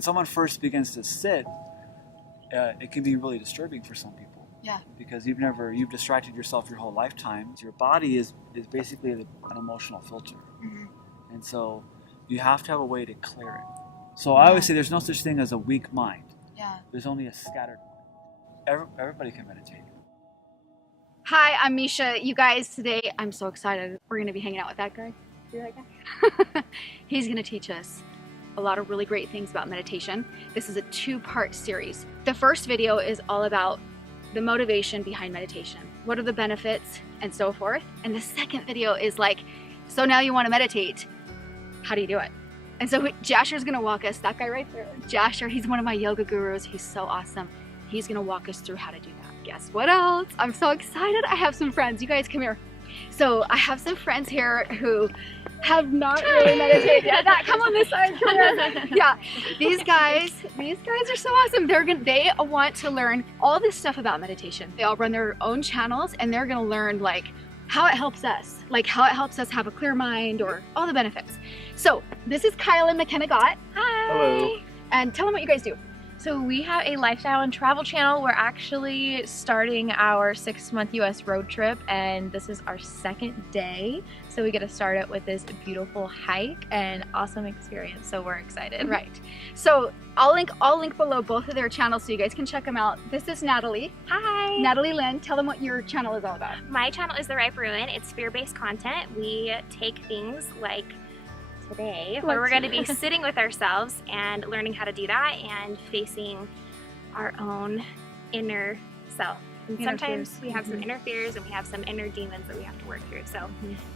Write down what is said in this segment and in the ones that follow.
when someone first begins to sit, it can be really disturbing for some people. Yeah. Because you've distracted yourself your whole lifetime. Your body is basically an emotional filter. Mm-hmm. And so you have to have a way to clear it. So I always say there's no such thing as a weak mind. Yeah. There's only a scattered mind. Everybody can meditate. Hi, I'm Mesha. You guys, today I'm so excited. We're going to be hanging out with that guy. See that guy? He's going to teach us a lot of really great things about meditation. This is a 2-part series. The first video is all about the motivation behind meditation. What are the benefits and so forth. And the second video is like, so now you want to meditate. How do you do it? And so Jasher's going to walk us, that guy right there. Jasher, he's one of my yoga gurus. He's so awesome. He's going to walk us through how to do that. Guess what else? I'm so excited. I have some friends. You guys come here. So I have some friends here who have not really meditated yet. Come on this side. Come here. Yeah, these guys are so awesome. They want to learn all this stuff about meditation. They all run their own channels, and they're gonna learn like how it helps us, have a clear mind, or all the benefits. So this is Kyle and Makenna Gott. Hi. Hello. And tell them what you guys do. So we have a lifestyle and travel channel. We're actually starting our 6-month US road trip, and this is our 2nd day. So we get to start it with this beautiful hike and awesome experience. So we're excited. Right. So I'll link below both of their channels so you guys can check them out. This is Natalie. Hi. Natalie, Lynn, tell them what your channel is all about. My channel is The Ripe Ruin. It's fear-based content. We take things like today, where we're going to be sitting with ourselves and learning how to do that and facing our own inner self. And sometimes we have some inner fears and we have some inner demons that we have to work through. So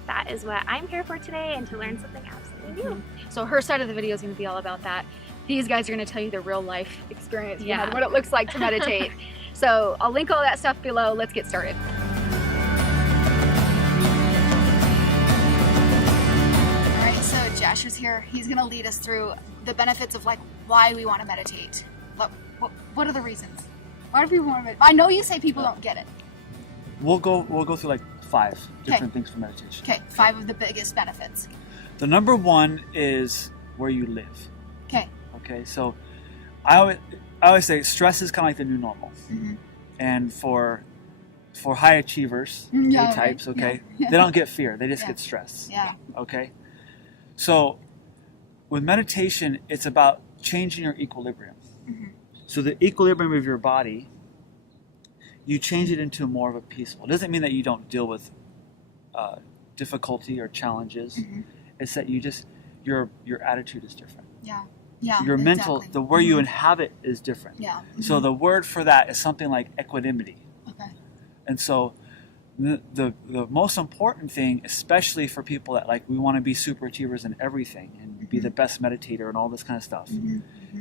that is what I'm here for today, and to learn something absolutely new. So her side of the video is going to be all about that. These guys are going to tell you the real life experience, what it looks like to meditate. So I'll link all that stuff below. Let's get started. Jasher's here. He's going to lead us through the benefits of like why we want to meditate. What are the reasons? Why do people want to meditate? I know you say people don't get it. We'll go through like 5 different things for meditation. Okay, 5 of the biggest benefits. The number 1 is where you live. Okay. Okay, so I always say stress is kind of like the new normal. And for high achievers, A-types, okay, they don't get fear, they just get stress. Yeah. Okay. So with meditation, it's about changing your equilibrium. So the equilibrium of your body, you change it into more of a peaceful. It doesn't mean that you don't deal with difficulty or challenges. It's that your attitude is different. Yeah. Your mental, where you inhabit is different. Yeah. So the word for that is something like equanimity. Okay. And so the most important thing, especially for people that like we want to be super achievers in everything and be the best meditator and all this kind of stuff,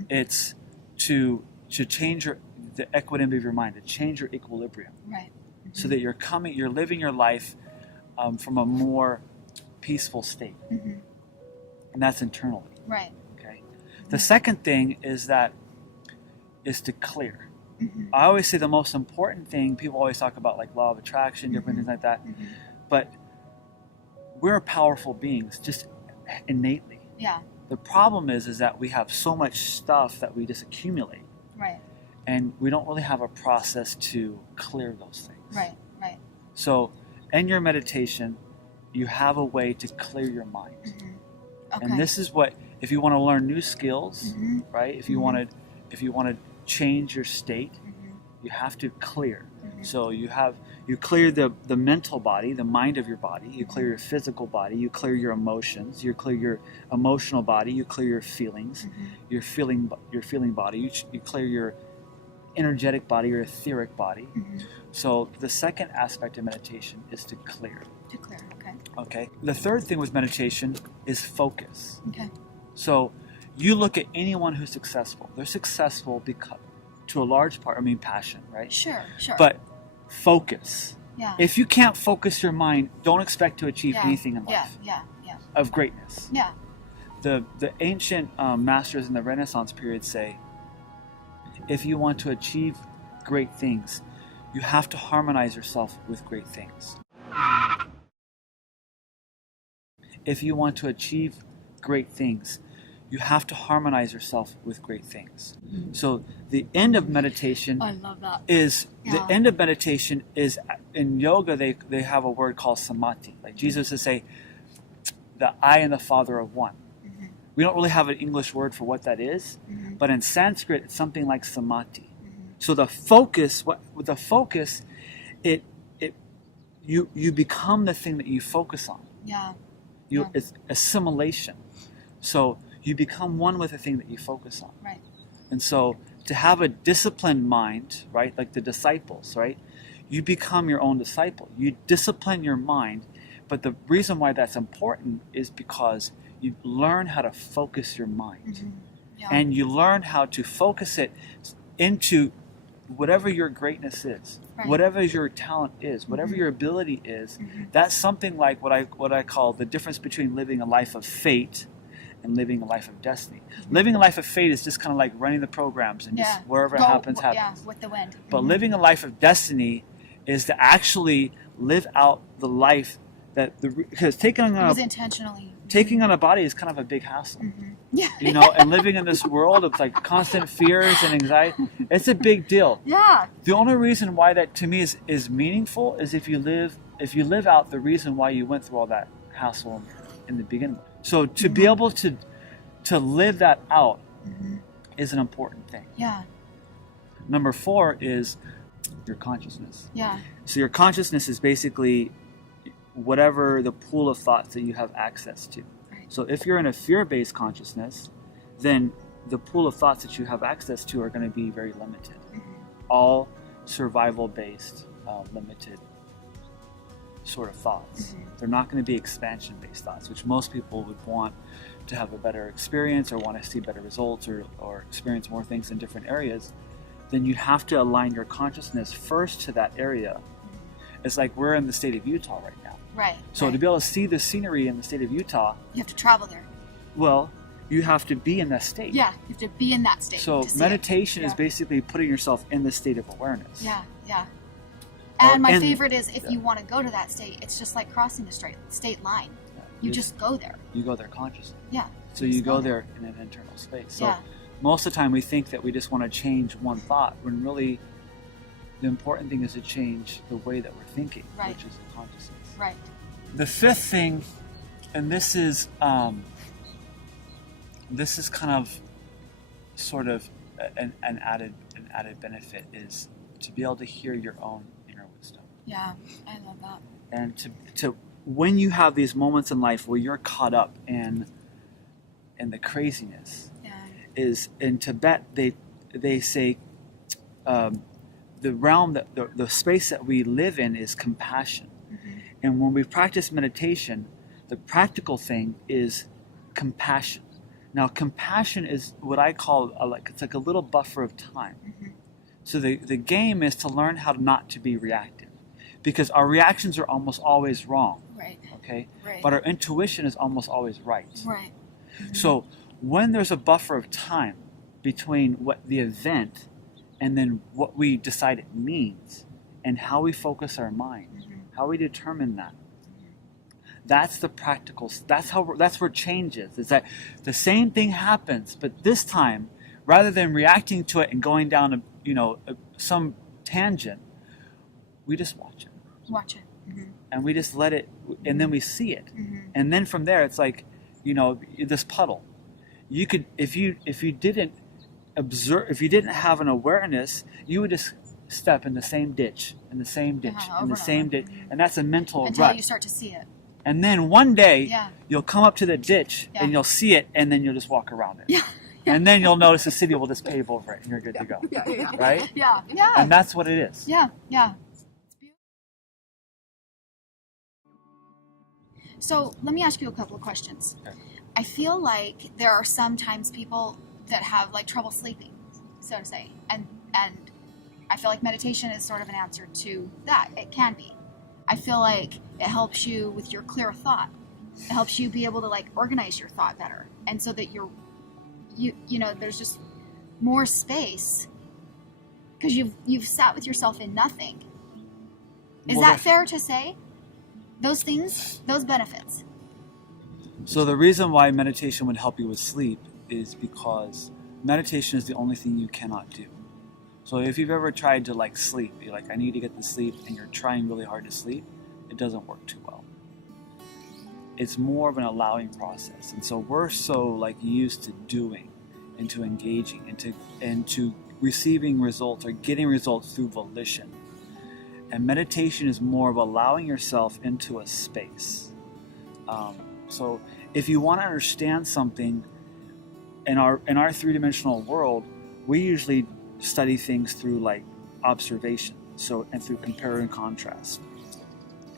it's to change the equanimity of your mind, to change your equilibrium, right? So that you're living your life from a more peaceful state, and that's internally, right? Okay. The second thing is to clear. I always say the most important thing, people always talk about like law of attraction, different things like that, but we're powerful beings just innately. Yeah. The problem is that we have so much stuff that we just accumulate. Right. And we don't really have a process to clear those things. Right. So in your meditation, you have a way to clear your mind. Okay. And this is what, if you want to learn new skills, right? If you want to change your state, you have to clear. So you clear the mental body, the mind of your body, you clear your physical body, you clear your emotions, you clear your emotional body, you clear your feelings, your feeling body, you clear your energetic body, your etheric body. So the second aspect of meditation is to clear. Okay. The third thing with meditation is focus. Okay. So you look at anyone who's successful. They're successful because, to a large part, passion, right? Sure. But focus. Yeah. If you can't focus your mind, don't expect to achieve anything in life. Yeah. Of greatness. Yeah. The ancient masters in the Renaissance period say, if you want to achieve great things, you have to harmonize yourself with great things. If you want to achieve great things, you have to harmonize yourself with great things. So the end of meditation I love that. is Yeah. the end of meditation is in yoga they have a word called samadhi. Like Jesus would say, the I and the Father are one. We don't really have an English word for what that is, but in Sanskrit it's something like samadhi. So the focus, with the focus, you become the thing that you focus on. Yeah. It's assimilation. So you become one with the thing that you focus on. Right. And so to have a disciplined mind, right, like the disciples, right, you become your own disciple. You discipline your mind, but the reason why that's important is because you learn how to focus your mind. Yeah. And you learn how to focus it into whatever your greatness is, Right. whatever your talent is, whatever your ability is. That's something like what I call the difference between living a life of fate and living a life of destiny. Living a life of fate is just kind of like running the programs and just wherever it happens. Yeah, with the wind. But living a life of destiny is to actually live out the life that because taking on a body is kind of a big hassle. Yeah. You know, and living in this world of like constant fears and anxiety, it's a big deal. Yeah. The only reason why that to me is meaningful is if you live out the reason why you went through all that hassle in the beginning. So to be able to live that out is an important thing. Yeah. Number 4 is your consciousness. Yeah. So your consciousness is basically whatever the pool of thoughts that you have access to. Right. So if you're in a fear-based consciousness, then the pool of thoughts that you have access to are going to be very limited. All survival-based, limited sort of thoughts. They're not going to be expansion-based thoughts, which most people would want to have a better experience or want to see better results or experience more things in different areas. Then you have to align your consciousness first to that area. It's like we're in the state of Utah right now. Right. So to be able to see the scenery in the state of Utah, you have to travel there. well, you have to be in that state. Yeah, you have to be in that state. So to see meditation it. is basically putting yourself in the state of awareness. Yeah, yeah. And my and- favorite is if you want to go to that state, it's just like crossing the state line. You just go there. You go there consciously. Yeah. So you go there in an internal space. So Yeah. most of the time we think that we just want to change one thought, when really the important thing is to change the way that we're thinking, Right. which is the consciousness. Right. The 5th thing, and this is kind of sort of an added benefit, is to be able to hear your own inner wisdom. Yeah, I love that. And to when you have these moments in life where you're caught up in the craziness, Yeah. is in Tibet they say the realm that the space that we live in is compassion. And when we practice meditation, the practical thing is compassion. Now, compassion is what I call it's like a little buffer of time. So the game is to learn how not to be reactive, because our reactions are almost always wrong. Right. Okay, Right. but our intuition is almost always right. Right. So when there's a buffer of time between what the event and then what we decide it means and how we focus our mind, how we determine that, that's the practical. That's where change is. It's that the same thing happens, but this time, rather than reacting to it and going down some tangent, we just watch it. Watch it. And we just let it, and then we see it. And then from there, it's like, this puddle. You could, if you didn't observe, if you didn't have an awareness, you would just step in the same ditch, in the same ditch, in the same ditch, and that's a mental Until rut. you start to see it. And then one day, Yeah. you'll come up to the ditch, Yeah. and you'll see it, and then you'll just walk around it. Yeah. And then you'll notice the city will just pave over it, and you're good to go. Yeah. Right? Yeah. Yeah. And that's what it is. Yeah. Yeah. So let me ask you a couple of questions. Okay. I feel like there are sometimes people that have like trouble sleeping, so to say, and I feel like meditation is sort of an answer to that. It can be. I feel like it helps you with your clear thought. It helps you be able to like organize your thought better, and so that you there's just more space because you've sat with yourself in nothing. Is Well, that fair to say? Those things, those benefits. So the reason why meditation would help you with sleep is because meditation is the only thing you cannot do. So if you've ever tried to like sleep, you're like, I need to get to sleep, and you're trying really hard to sleep, it doesn't work too well. It's more of an allowing process. And so we're so like used to doing and to engaging and to receiving results or getting results through volition. And meditation is more of allowing yourself into a space. So if you want to understand something in our three-dimensional world, we usually study things through like observation, and through compare and contrast.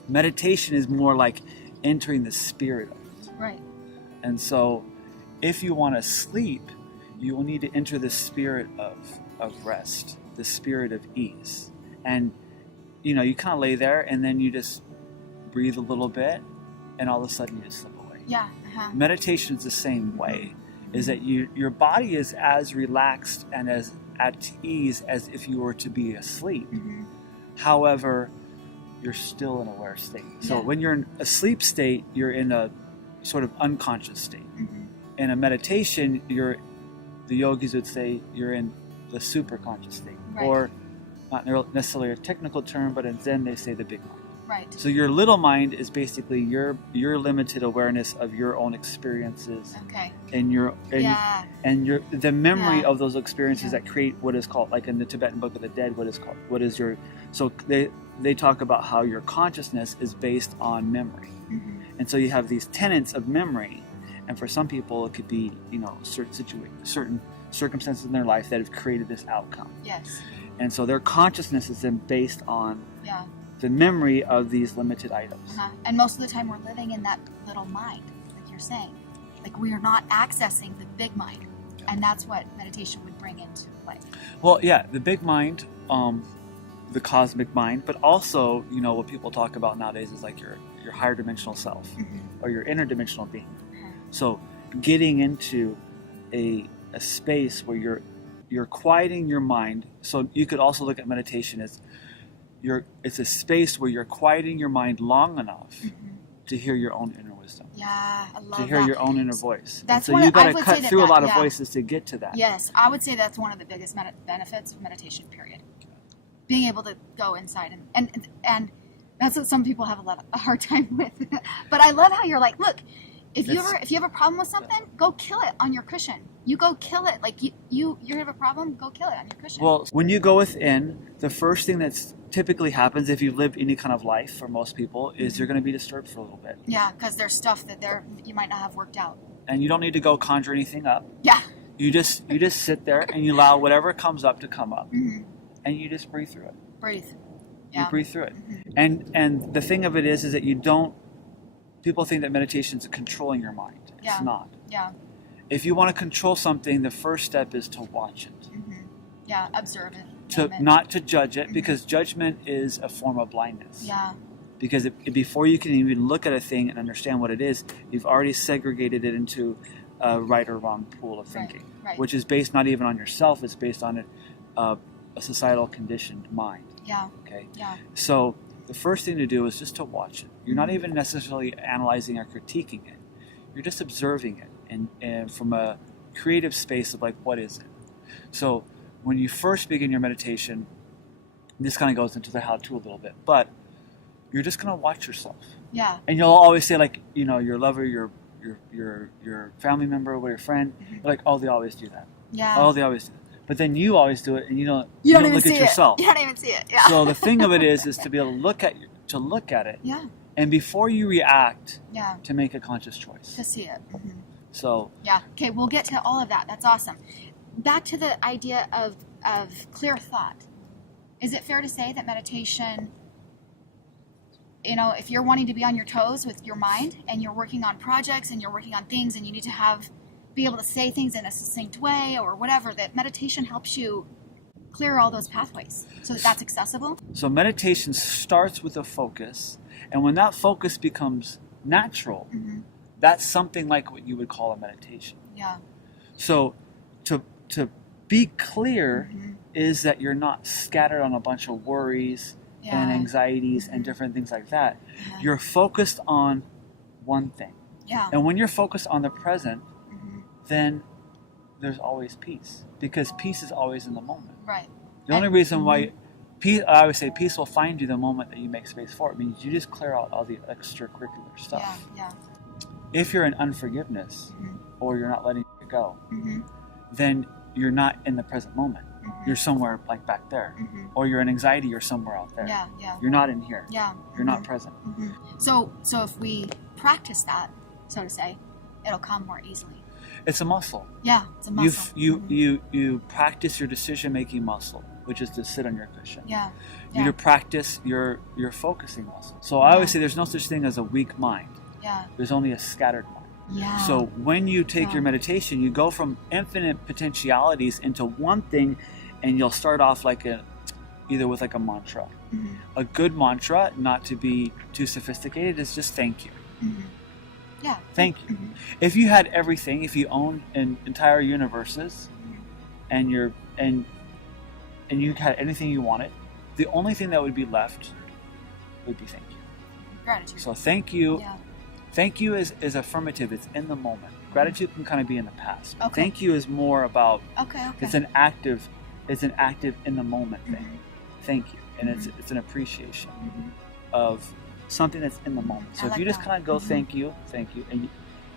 Meditation is more like entering the spirit of it. Right. And so if you want to sleep, you will need to enter the spirit of rest, the spirit of ease. And you kind of lay there, and then you just breathe a little bit, and all of a sudden you just slip away. Yeah. Meditation is the same way, is that your body is as relaxed and as at ease as if you were to be asleep. However, you're still in an aware state. So when you're in a sleep state, you're in a sort of unconscious state. In a meditation, the yogis would say you're in the super conscious state, or not necessarily a technical term, but in Zen they say the big mind. Right. So your little mind is basically your limited awareness of your own experiences, Okay. and the memory of those experiences that create what is called, like in the Tibetan Book of the Dead, so they talk about how your consciousness is based on memory. And so you have these tenets of memory, and for some people it could be certain circumstances in their life that have created this outcome. Yes. And so their consciousness is then based on the memory of these limited items. And most of the time we're living in that little mind, like you're saying. Like we are not accessing the big mind. And that's what meditation would bring into play. Well, yeah, the big mind, the cosmic mind, but also, what people talk about nowadays is like your higher dimensional self, or your interdimensional being. So getting into a space where you're quieting your mind. So you could also look at meditation as it's a space where you're quieting your mind long enough to hear your own inner wisdom. Yeah, I love that. To hear your own inner voice. That's so you got to cut through a lot of voices to get to that. Yes, I would say that's one of the biggest benefits of meditation, period. Being able to go inside and that's what some people have a hard time with. But I love how you're like, look, if you have a problem with something, go kill it on your cushion. You go kill it. Like you have a problem, go kill it on your cushion. Well, when you go within, the first thing that's typically happens if you've lived any kind of life for most people is you're going to be disturbed for a little bit. Yeah, because there's stuff that you might not have worked out. And you don't need to go conjure anything up. Yeah. You just sit there and you allow whatever comes up to come up, and you just breathe through it. Breathe. You breathe through it. And the thing of it is that you don't. People think that meditation is controlling your mind. It's not. Yeah. If you want to control something, the first step is to watch it. Yeah, observe it. Not to judge it, because judgment is a form of blindness. Yeah. Because before you can even look at a thing and understand what it is, you've already segregated it into a right or wrong pool of thinking, which is based not even on yourself, it's based on a societal conditioned mind. Yeah. Okay? Yeah. So the first thing to do is just to watch it. You're not even necessarily analyzing or critiquing it. You're just observing it and from a creative space of like, what is it? So when you first begin your meditation, this kind of goes into the how-to a little bit, but you're just going to watch yourself. Yeah. And you'll always say like, your lover, your family member, or your friend, you're like, oh, they always do that. Yeah. Oh, they always do that. But then you always do it, and you don't look at yourself. You don't even see it. Yeah. So the thing of it is to be able to look at it. Yeah. And before you react, Yeah. to make a conscious choice. To see it. So. Yeah. Okay, we'll get to all of that. That's awesome. Back to the idea of clear thought. Is it fair to say that meditation, if you're wanting to be on your toes with your mind and you're working on projects and you're working on things and you need to be able to say things in a succinct way or whatever, that meditation helps you clear all those pathways so that's accessible? So meditation starts with a focus, and when that focus becomes natural, that's something like what you would call a meditation. Yeah. So to be clear is that you're not scattered on a bunch of worries and anxieties and different things like that. You're focused on one thing. Yeah. And when you're focused on the present, then there's always peace, because peace is always in the moment. Right. The only reason why peace, I always say peace will find you the moment that you make space for it. It means you just clear out all the extracurricular stuff. Yeah. If you're in unforgiveness or you're not letting it go, Mm-hmm. then you're not in the present moment. You're somewhere like back there. Or you're in anxiety, you're somewhere out there. Yeah. You're not in here. Yeah. You're not present. So if we practice that, so to say, it'll come more easily. It's a muscle. Yeah, it's a muscle. You practice your decision-making muscle, which is to sit on your cushion. Yeah. You practice your focusing muscle. So I always say there's no such thing as a weak mind. Yeah. There's only a scattered mind. Yeah. So when you take your meditation, you go from infinite potentialities into one thing, and you'll start off either with a mantra. A good mantra, not to be too sophisticated, is just thank you. Yeah. Thank you. If you had everything, if you owned an entire universes, and you had anything you wanted, the only thing that would be left would be thank you. Gratitude. So thank you. Yeah. Thank you is affirmative. It's in the moment. Gratitude can kind of be in the past. Okay. Thank you is more about. Okay. It's an active in the moment thing. Thank you, and it's an appreciation of something that's in the moment. So if you just kind of go thank you,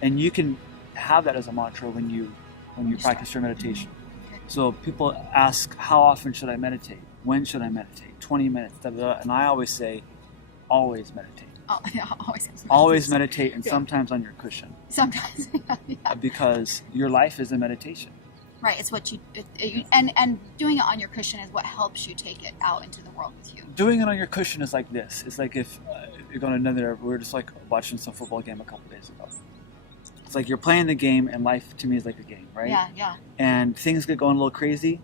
and you can have that as a mantra when you practice your meditation. So people ask, how often should I meditate? When should I meditate? 20 minutes, da, da, da. And I always say, always meditate. Oh, yeah, Always meditate, and sometimes on your cushion. Sometimes. Yeah. Because your life is a meditation. Right, it's what you and doing it on your cushion is what helps you take it out into the world with you. Doing it on your cushion is like this. It's like if you're going to another. We were just watching some football game a couple days ago. It's like you're playing the game, and life to me is like a game, right? Yeah. And things get going a little crazy.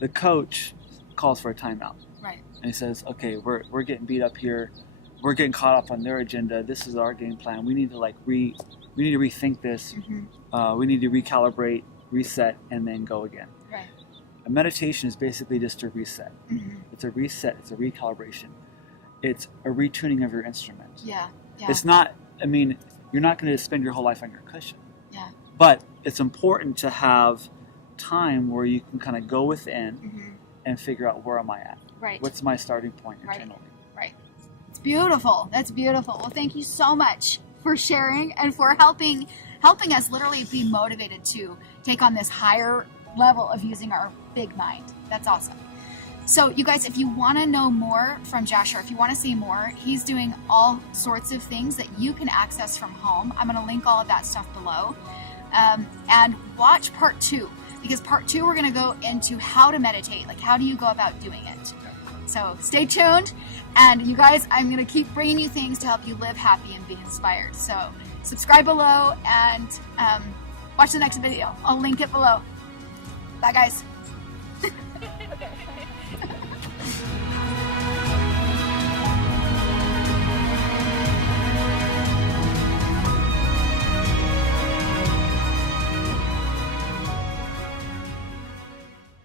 The coach calls for a timeout. Right. And he says, "Okay, we're getting beat up here. We're getting caught up on their agenda. This is our game plan. We need to we need to rethink this. We need to recalibrate, reset, and then go again." Right. A meditation is basically just a reset. It's a reset. It's a recalibration. It's a retuning of your instrument. Yeah. It's not. I mean, you're not going to spend your whole life on your cushion. Yeah. But it's important to have time where you can kind of go within and figure out, where am I at? Right. What's my starting point internally? Right. It's beautiful. That's beautiful. Well, thank you so much for sharing and for helping us literally be motivated to take on this higher level of using our big mind. That's awesome. So you guys, if you want to know more from Jasher, if you want to see more, he's doing all sorts of things that you can access from home. I'm going to link all of that stuff below. And watch part 2, because part 2 we're going to go into how to meditate, like how do you go about doing it. So stay tuned, and you guys, I'm going to keep bringing you things to help you live happy and be inspired. So subscribe below and watch the next video. I'll link it below. Bye guys.